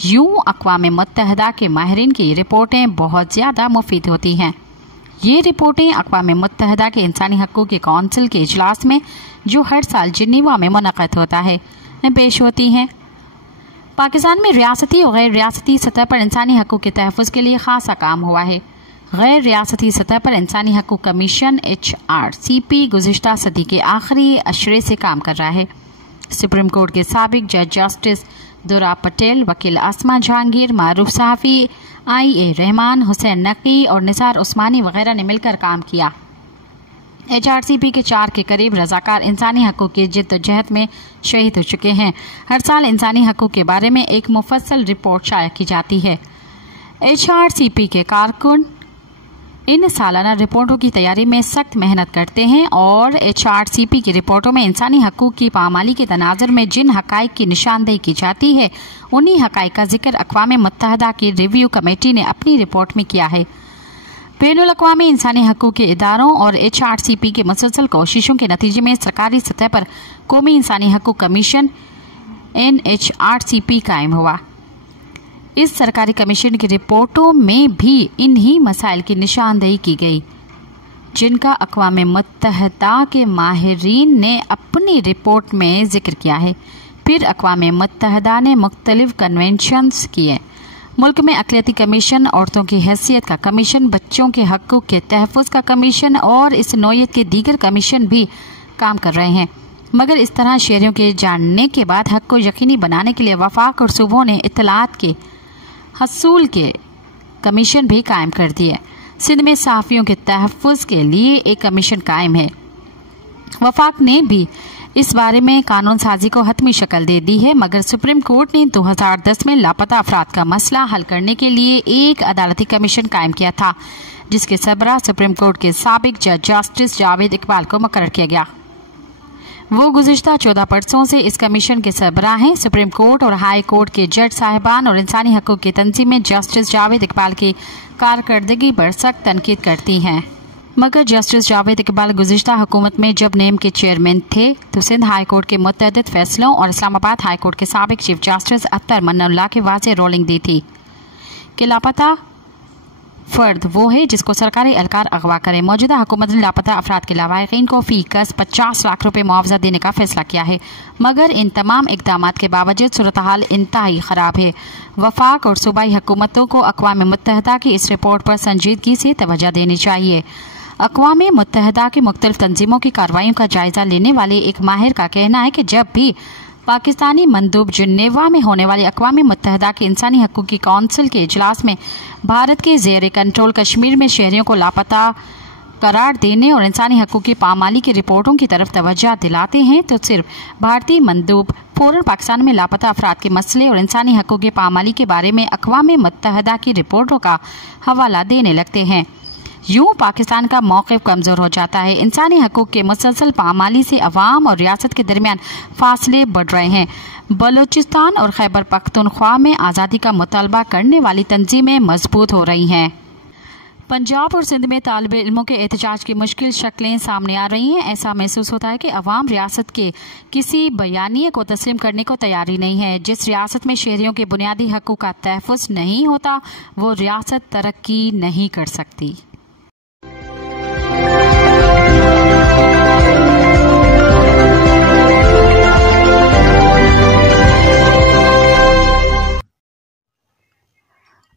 यूँ अक़वाम मुत्तहिदा के माहिरीन की रिपोर्टें बहुत ज़्यादा मुफीद होती हैं। ये रिपोर्टें अक़वाम मुत्तहिदा के इंसानी हकूक़ के कौंसिल के इजलास में जो हर साल जिनेवा में मुनक़्क़द होता है पेश होती हैं। पाकिस्तान में रियासती और गैर रियासती सतह पर इंसानी हकूक़ के तहफ़्फ़ुज़ के लिए खासा काम हुआ है। गैर रियासती सतह पर इंसानी हकूक़ कमीशन HRCP गुज़िश्ता सदी के आखिरी अशरे से काम कर रहा है। सुप्रीम कोर्ट के साबिक जज जस्टिस दुरा पटेल, वकील आसमा जहांगीर, मारूफ सहाफ़ी, IA रहमान, हुसैन नकी और निसार उस्मानी वगैरह ने मिलकर काम किया। HRCP के 4 के करीब रजाकार इंसानी हकूक़ की जिद्दोजहद में शहीद हो चुके हैं। हर साल इंसानी हकूक़ के बारे में एक मुफस्सल रिपोर्ट शाया की जाती है। HRCP के कारकुन इन सालाना रिपोर्टों की तैयारी में सख्त मेहनत करते हैं और HRCP की रिपोर्टों में इंसानी हकूक की पामाली के तनाज़ुर में जिन हकाइक की निशानदेही की जाती है उन्हीं हकाइक का जिक्र अक़वाम मुत्तहदा की रिव्यू कमेटी ने अपनी रिपोर्ट में किया है। बैनुल अक़वामी इंसानी हकूक के इदारों और HRCP के मुसलसल कोशिशों के नतीजे में सरकारी सतह पर कौमी इंसानी हकूक कमीशन NHRCP कायम हुआ। इस सरकारी कमीशन की रिपोर्टों में भी इन्हीं मसाइल की निशानदेही की गई जिनका अक़वाम मुत्तहदा के माहिरीन ने अपनी रिपोर्ट में जिक्र किया है। फिर अक़वाम मुत्तहदा ने मुख्तलिफ कन्वेंशंस किए। मुल्क में अक़लियती कमीशन, औरतों की हैसियत का कमीशन, बच्चों के हक़ों के तहफ़्फ़ुज़ का कमीशन और इस नौइयत के दीगर कमीशन भी काम कर रहे हैं। मगर इस तरह शहरियों के जानने के बाद हक़ को यकीनी बनाने के लिए वफाक और सूबों ने इत्तलात के हसूल के कमीशन भी कायम कर दिए। सिंध में सहाफ़ियों के तहफ़्फ़ुज़ के लिए एक कमीशन कायम है। वफाक ने भी इस बारे में कानून साजी को हतमी शक्ल दे दी है, मगर सुप्रीम कोर्ट ने 2010 में लापता अफराद का मसला हल करने के लिए एक अदालती कमीशन कायम किया था, जिसके सरबराह सुप्रीम कोर्ट के साबिक जज जस्टिस जावेद इकबाल को मुकर्रर किया गया। वो गुज़िश्ता 14 बरसों से इस कमीशन के सरबराह हैं। सुप्रीम कोर्ट और हाई कोर्ट के जज साहिबान और इंसानी हकूक की तंजीमें जस्टिस जावेद इकबाल की कारकर्दगी पर सख्त तनकीद करती हैं, मगर जस्टिस जावेद इकबाल गुज़िश्ता हुकूमत में जब नेम के चेयरमैन थे तो सिंध हाई कोर्ट के मुतअद्दिद फैसलों और इस्लामाबाद हाई कोर्ट के साबिक चीफ जस्टिस अत्तर मन्नाउल्लाह की वाज़ेह रोलिंग दी थी कि लापता फर्द वो है जिसको सरकारी एहलकार अगवा करें। मौजूदा हुकूमत ने लापता अफराद के लवाहिकीन को फी कस 50 लाख रुपए मुआवजा देने का फैसला किया है, मगर इन तमाम इकदाम के बावजूद सूरत हाल इंतहाई ख़राब है। वफाक और सूबाई हुकूमतों को अक़वाम मुत्तहदा की इस रिपोर्ट पर संजीदगी से तवज्जो देनी चाहिए। अक़वाम मुत्तहदा की मुख्तलिफ तंजीमों की कार्रवाइयों का जायजा लेने वाले एक माहिर का कहना है कि जब भी पाकिस्तानी मंदूब जिनेवा में होने वाली अक़वाम मुत्तहदा के इंसानी हकूक़ की कौंसिल के इजलास में भारत के ज़ेर कंट्रोल कश्मीर में शहरियों को लापता करार देने और इंसानी हकूक़ की पामाली की रिपोर्टों की तरफ तवज्जो दिलाते हैं तो सिर्फ भारतीय मंदूब फ़ौरन पाकिस्तान में लापता अफराद के मसले और इंसानी हकूक़ की पामाली के बारे में अक़वाम मुत्तहदा की रिपोर्टों का हवाला देने लगते हैं। यूं पाकिस्तान का मौक़िफ़ कमज़ोर हो जाता है। इंसानी हकूक़ के मुसलसल पामाली से अवाम और रियासत के दरमियान फासले बढ़ रहे हैं। बलूचिस्तान और खैबर पख्तूनख्वा में आज़ादी का मुतालबा करने वाली तंजीमें मजबूत हो रही हैं। पंजाब और सिंध में तालिबे इल्मों के एहतजाज की मुश्किल शक्लें सामने आ रही हैं। ऐसा महसूस होता है कि अवाम रियासत के किसी बयानिए को तस्लीम करने को तैयारी नहीं है। जिस रियासत में शहरियों के बुनियादी हकूक़ का तहफ़्फ़ुज़ नहीं होता वो रियासत तरक्की नहीं कर सकती।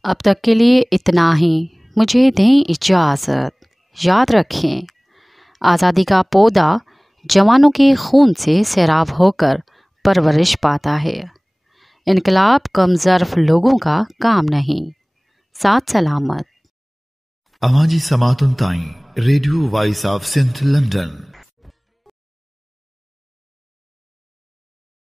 अब तक के लिए इतना ही। मुझे दें इजाज़त। याद रखें, आज़ादी का पौधा जवानों के खून से सैराब होकर परवरिश पाता है। इनकलाब कमज़र्फ लोगों का काम नहीं। साथ सलामत। अवाजी समातुन ताईं radio voice of Sindh London.